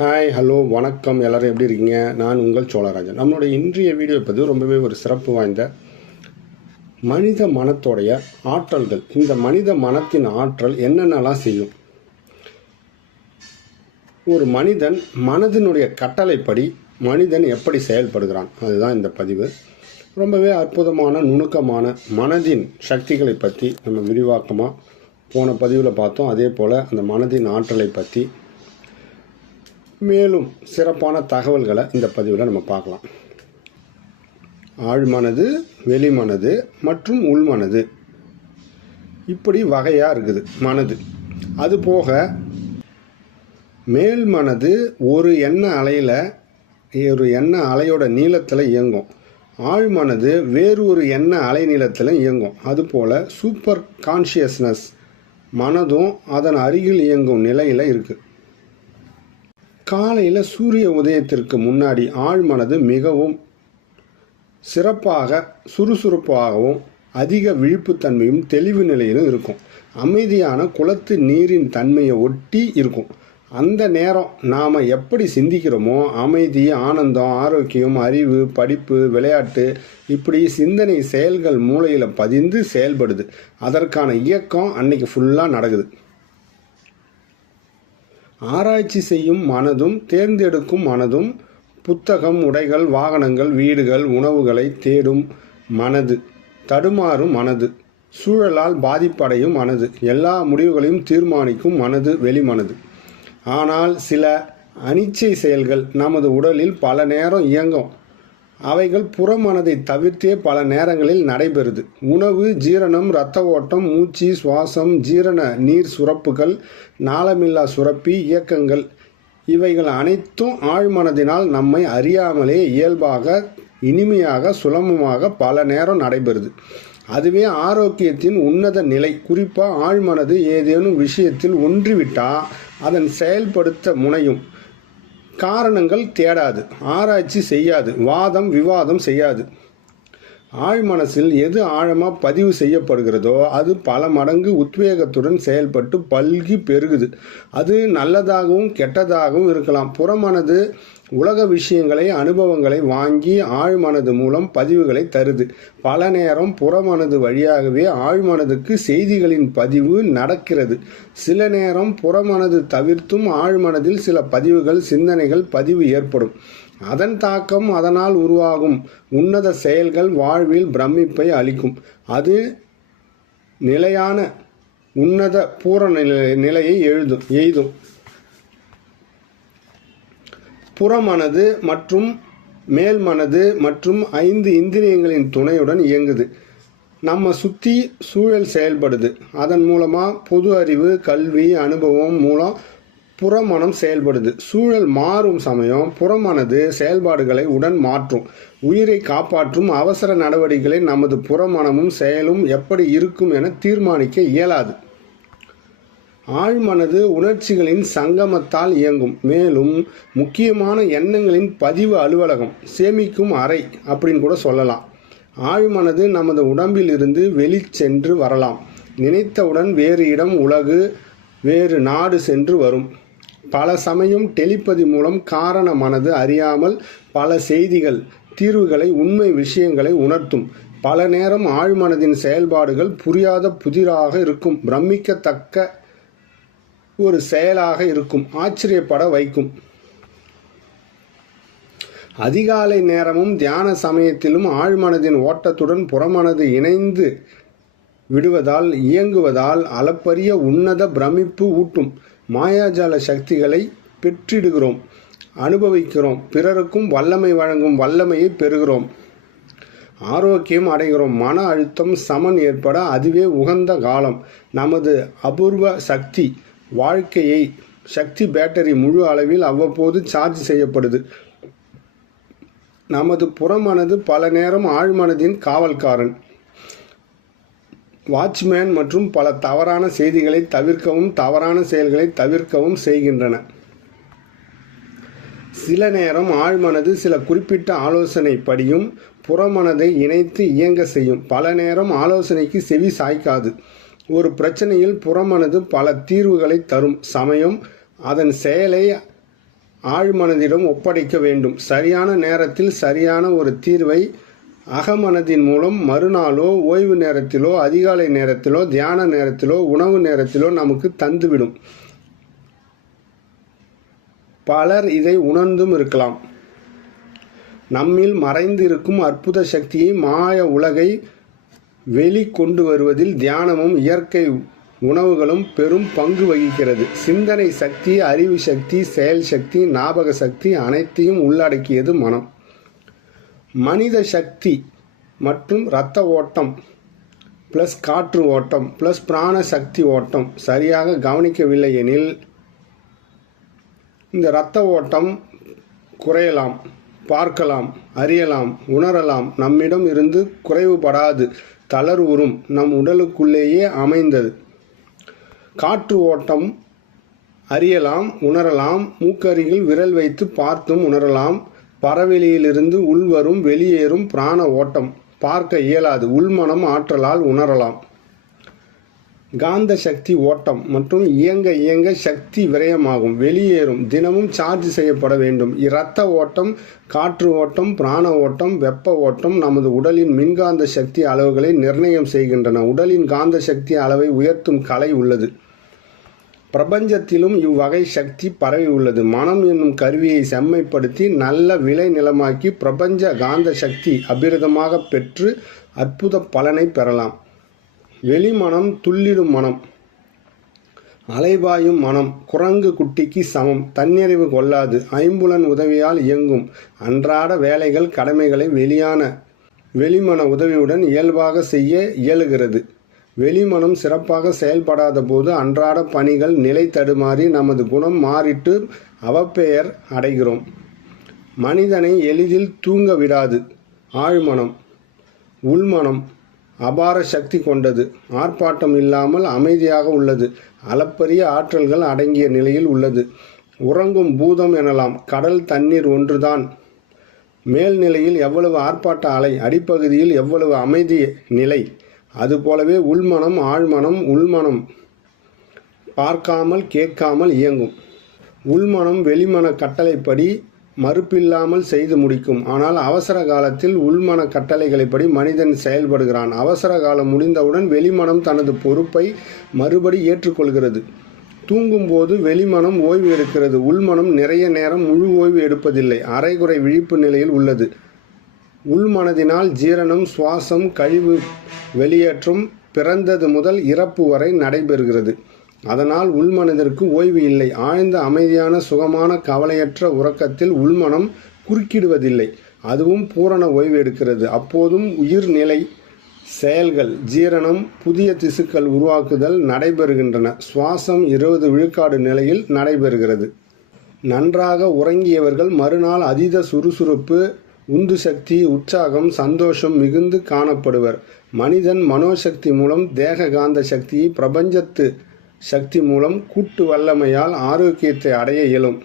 Hi, hello, வணக்கம். எல்லோரும் எப்படி இருக்கீங்க? நான் உங்கள் சோழராஜன். நம்மளுடைய இன்றைய வீடியோ பதிவு ரொம்பவே ஒரு சிறப்பு வாய்ந்த மனித மனத்தோடைய ஆற்றல்கள். இந்த மனித மனத்தின் ஆற்றல் என்னென்னலாம் செய்யும்? ஒரு மனிதன் மனதினுடைய கட்டளைப்படி மனிதன் எப்படி செயல்படுகிறான், அதுதான் இந்த பதிவு. ரொம்பவே அற்புதமான நுணுக்கமான மனதின் சக்திகளை பற்றி நம்ம விரிவாக்கமாக போன பதிவில் பார்த்தோம். அதே போல் அந்த மனதின் ஆற்றலை பற்றி மேலும் சிறப்பான தகவல்களை இந்த பதிவில் நம்ம பார்க்கலாம். ஆழ்மனது, வெளிமனது மற்றும் உள்மனது, இப்படி வகையாக இருக்குது மனது. அதுபோக மேல் மனது ஒரு எண்ண அலையோட நீளத்தில் இயங்கும். ஆழ்மனது வேறு ஒரு எண்ண அலை நீளத்தில் இயங்கும். அதுபோல் சூப்பர் கான்ஷியஸ்னஸ் மனதும் அதன் அருகில் இயங்கும் நிலையில் இருக்குது. காலையில் சூரிய உதயத்திற்கு முன்னாடி ஆழ்மனது மிகவும் சிறப்பாக சுறுசுறுப்பாகவும் அதிக விழிப்புத்தன்மையும் தெளிவு நிலையிலும் இருக்கும். அமைதியான குளத்து நீரின் தன்மையை ஒட்டி இருக்கும். அந்த நேரம் நாம் எப்படி சிந்திக்கிறோமோ, அமைதி, ஆனந்தம், ஆரோக்கியம், அறிவு, படிப்பு, விளையாட்டு, இப்படி சிந்தனை செயல்கள் மூளையில் பதிந்து செயல்படுது. அதற்கான இயக்கம் அன்னைக்கு ஃபுல்லாக நடக்குது. ஆராய்ச்சி செய்யும் மனதும் தேர்ந்தெடுக்கும் மனதும், புத்தகம், உடைகள், வாகனங்கள், வீடுகள், உணவுகளை தேடும் மனது, தடுமாறும் மனது, சூழலால் பாதிப்படையும் மனது, எல்லா முடிவுகளையும் தீர்மானிக்கும் மனது வெளிமனது. ஆனால் சில அனிச்சை செயல்கள் நமது உடலில் பல நேரம் இயங்கும். அவைகள் புறமனதை தவிர்த்தே பல நேரங்களில் நடைபெறுது. உணவு, ஜீரணம், இரத்த ஓட்டம், மூச்சு, சுவாசம், ஜீரண நீர் சுரப்புகள், நாளமில்லா சுரப்பி இயக்கங்கள், இவைகள் அனைத்தும் ஆழ்மனதினால் நம்மை அறியாமலே இயல்பாக, இனிமையாக, சுலபமாக பல நேரம் நடைபெறுது. அதுவே ஆரோக்கியத்தின் உன்னத நிலை. குறிப்பாக ஆழ்மனது ஏதேனும் விஷயத்தில் ஒன்றிவிட்டால் அதன் செயல்படுத்த முனையும். காரணங்கள் தேடாது, ஆராய்ச்சி செய்யாது, வாதம் விவாதம் செய்யாது. ஆழ்மனசில் எது ஆழமாக பதிவு செய்யப்படுகிறதோ அது பல மடங்கு உத்வேகத்துடன் செயல்பட்டு பல்கி பெருகுது. அது நல்லதாகவும் கெட்டதாகவும் இருக்கலாம். புறமனது உலக விஷயங்களை, அனுபவங்களை வாங்கி ஆழ்மனது மூலம் பதிவுகளை தருது. பல நேரம் புறமனது வழியாகவே ஆழ்மனதுக்கு செய்திகளின் பதிவு நடக்கிறது. சில நேரம் புறமனது தவிர்த்தும் ஆழ்மனதில் சில பதிவுகள், சிந்தனைகள் பதிவு ஏற்படும். அதன் தாக்கம், அதனால் உருவாகும் உன்னத செயல்கள் வாழ்வில் பிரமிப்பை அளிக்கும். அது நிலையான உன்னத பூரண நிலையை எய்தும். புறமனது மற்றும் மேல் மனது மற்றும் 5 இந்திரியங்களின் துணையுடன் இயங்குது. நம்ம சுற்றி சூழல் செயல்படுது. அதன் மூலமாக பொது அறிவு, கல்வி, அனுபவம் மூலம் புறமனம் செயல்படுது. சூழல் மாறும் சமயம் புறமனது செயல்பாடுகளை உடன் மாற்றும். உயிரை காப்பாற்றும் அவசர நடவடிக்கைகளை நமது புறமனமும் செயலும் எப்படி இருக்கும் என தீர்மானிக்க இயலாது. ஆழ்மனது உணர்ச்சிகளின் சங்கமத்தால் இயங்கும். மேலும் முக்கியமான எண்ணங்களின் பதிவு அலுவலகம், சேமிக்கும் அறை அப்படின்னு கூட சொல்லலாம். ஆழ்மனது நமது உடம்பில் இருந்து வெளிச்சென்று வரலாம். நினைத்தவுடன் வேறு இடம், உலகு, வேறு நாடு சென்று வரும். பல சமயம் டெலிபதி மூலம் காரண மனது அறியாமல் பல செய்திகள், தீர்வுகளை, உண்மை விஷயங்களை உணர்த்தும். பல நேரம் ஆழ்மனதின் செயல்பாடுகள் புரியாத புதிராக இருக்கும். பிரமிக்கத்தக்க ஒரு செயலாக இருக்கும். ஆச்சரியப்பட வைக்கும். அதிகாலை நேரமும் தியான சமயத்திலும் ஆழ்மனதின் ஓட்டத்துடன் புறமனது இணைந்து விடுவதால், இயங்குவதால் அளப்பரிய உன்னத பிரமிப்பு ஊட்டும் மாயாஜால சக்திகளை பெற்றிடுகிறோம், அனுபவிக்கிறோம். பிறருக்கும் வல்லமை வழங்கும் வல்லமையை பெறுகிறோம். ஆரோக்கியம் அடைகிறோம். மன அழுத்தம் சமன் ஏற்பட அதுவே உகந்த காலம். நமது அபூர்வ சக்தி வாழ்க்கையை சக்தி பேட்டரி முழு அளவில் அவ்வப்போது சார்ஜ் செய்யப்படுது. நமது புறமனது பல நேரம் ஆழ்மனதின் காவல்காரன், வாட்ச்மேன் மற்றும் பல தவறான செய்திகளை தவிர்க்கவும் தவறான செயல்களை தவிர்க்கவும் செய்கின்றன. சில நேரம் ஆழ்மனது சில குறிப்பிட்ட ஆலோசனை படியும் புறமனதை இணைத்து இயங்க செய்யும். பல நேரம் ஆலோசனைக்கு செவி சாய்க்காது. ஒரு பிரச்சனையில் புறமனது பல தீர்வுகளை தரும் சமயம் அதன் செயலை ஆழ்மனதிடம் ஒப்படைக்க வேண்டும். சரியான நேரத்தில் சரியான ஒரு தீர்வை அகமனதின் மூலம் மறுநாளோ, ஓய்வு நேரத்திலோ, அதிகாலை நேரத்திலோ, தியான நேரத்திலோ, உணவு நேரத்திலோ நமக்கு தந்துவிடும். பலர் இதை உணர்ந்தும் இருக்கலாம். நம்மில் மறைந்து இருக்கும் அற்புத சக்தியை, மாய உலகை வெளிக்கொண்டு வருவதில் தியானமும் இயற்கை உணவுகளும் பெரும் பங்கு வகிக்கிறது. சிந்தனை சக்தி, அறிவு சக்தி, செயல் சக்தி, ஞாபக சக்தி அனைத்தையும் உள்ளடக்கியது மனம். மனித சக்தி மற்றும் இரத்த ஓட்டம் ப்ளஸ் காற்று ஓட்டம் ப்ளஸ் பிராண சக்தி ஓட்டம் சரியாக கவனிக்கவில்லை எனில் இந்த இரத்த ஓட்டம் குறையலாம், பார்க்கலாம், அறியலாம், உணரலாம். நம்மிடம் இருந்து குறைவுபடாது, தளர்வுறும், நம் உடலுக்குள்ளேயே அமைந்தது. காற்று ஓட்டம் அறியலாம், உணரலாம். மூக்கருகில் விரல் வைத்து பார்த்தும் உணரலாம். பறவெளியிலிருந்து உள்வரும் வெளியேறும் பிராண ஓட்டம் பார்க்க இயலாது, உள்மனம் ஆற்றலால் உணரலாம். காந்த சக்தி ஓட்டம் மற்றும் இயங்க இயங்க சக்தி விரயமாகும், வெளியேறும், தினமும் சார்ஜ் செய்யப்பட வேண்டும். இரத்த ஓட்டம், காற்று ஓட்டம், பிராண ஓட்டம், வெப்ப ஓட்டம் நமது உடலின் மின்காந்த சக்தி அளவுகளை நிர்ணயம் செய்கின்றன. உடலின் காந்த சக்தி அளவை உயர்த்தும் கலை உள்ளது. பிரபஞ்சத்திலும் இவ்வகை சக்தி பரவி உள்ளது. மனம் என்னும் கருவியை செம்மைப்படுத்தி நல்ல விளை நிலமாக்கி பிரபஞ்ச காந்த சக்தி அபிரதமாக பெற்று அற்புத பலனை பெறலாம். வெளிமனம் துள்ளிடும் மனம், அலைபாயும் மனம் குரங்கு குட்டிக்கு சமம். தன்னிறைவு கொள்ளாது, ஐம்புலன் உதவியால் இயங்கும். அன்றாட வேலைகள் கடமைகளை வெளிமன உதவியுடன் இயல்பாக செய்ய இயலுகிறது. வெளிமனம் சிறப்பாக செயல்படாத போது அன்றாட பணிகள் நிலை தடுமாறி நமது குணம் மாறிட்டு அவப்பெயர் அடைகிறோம். மனிதனை எளிதில் தூங்க விடாது ஆழ்மனம். உள்மனம் அபார சக்தி கொண்டது, ஆர்ப்பாட்டம் இல்லாமல் அமைதியாக உள்ளது. அளப்பரிய ஆற்றல்கள் அடங்கிய நிலையில் உள்ளது. உறங்கும் பூதம் எனலாம். கடல் தண்ணீர் ஒன்றுதான். மேல்நிலையில் எவ்வளவு ஆர்ப்பாட்ட அலை, அடிப்பகுதியில் எவ்வளவு அமைதி நிலை. அதுபோலவே உள்மனம், ஆழ்மனம். உள்மனம் பார்க்காமல் கேட்காமல் இயங்கும். உள்மனம் வெளிமன கட்டளைப்படி மறுப்பில்லாமல் செய்து முடிக்கும். ஆனால் அவசர காலத்தில் உள்மன கட்டளைகளைப்படி மனிதன் செயல்படுகிறான். அவசர காலம் முடிந்தவுடன் வெளிமனம் தனது பொறுப்பை மறுபடி ஏற்றுக்கொள்கிறது. தூங்கும்போது வெளிமனம் ஓய்வு எடுக்கிறது. உள்மனம் நிறைய நேரம் முழு ஓய்வு எடுப்பதில்லை, அரைகுறை விழிப்பு நிலையில் உள்ளது. உள்மனதினால் ஜீரணம், சுவாசம், கழிவு வெளியேற்றம் பிறந்தது முதல் இறப்பு வரை நடைபெறுகிறது. அதனால் உள்மனதிற்கு ஓய்வு இல்லை. ஆழ்ந்த அமைதியான சுகமான கவலையற்ற உறக்கத்தில் உள்மனம் குறுக்கிடுவதில்லை, அதுவும் பூரண ஓய்வு எடுக்கிறது. அப்போதும் உயிர்நிலை செயல்கள், ஜீரணம், புதிய திசுக்கள் உருவாக்குதல் நடைபெறுகின்றன. சுவாசம் 20 விழுக்காடு நிலையில் நடைபெறுகிறது. நன்றாக உறங்கியவர்கள் மறுநாள் அதீத சுறுசுறுப்பு, உந்து சக்தி, உற்சாகம், சந்தோஷம் மிகுந்து காணப்படுவர். மனிதன் மனோசக்தி மூலம் தேக காந்த சக்தியை பிரபஞ்சத்து சக்தி மூலம் கூட்டு வல்லமையால் ஆரோக்கியத்தை அடைய இயலும்.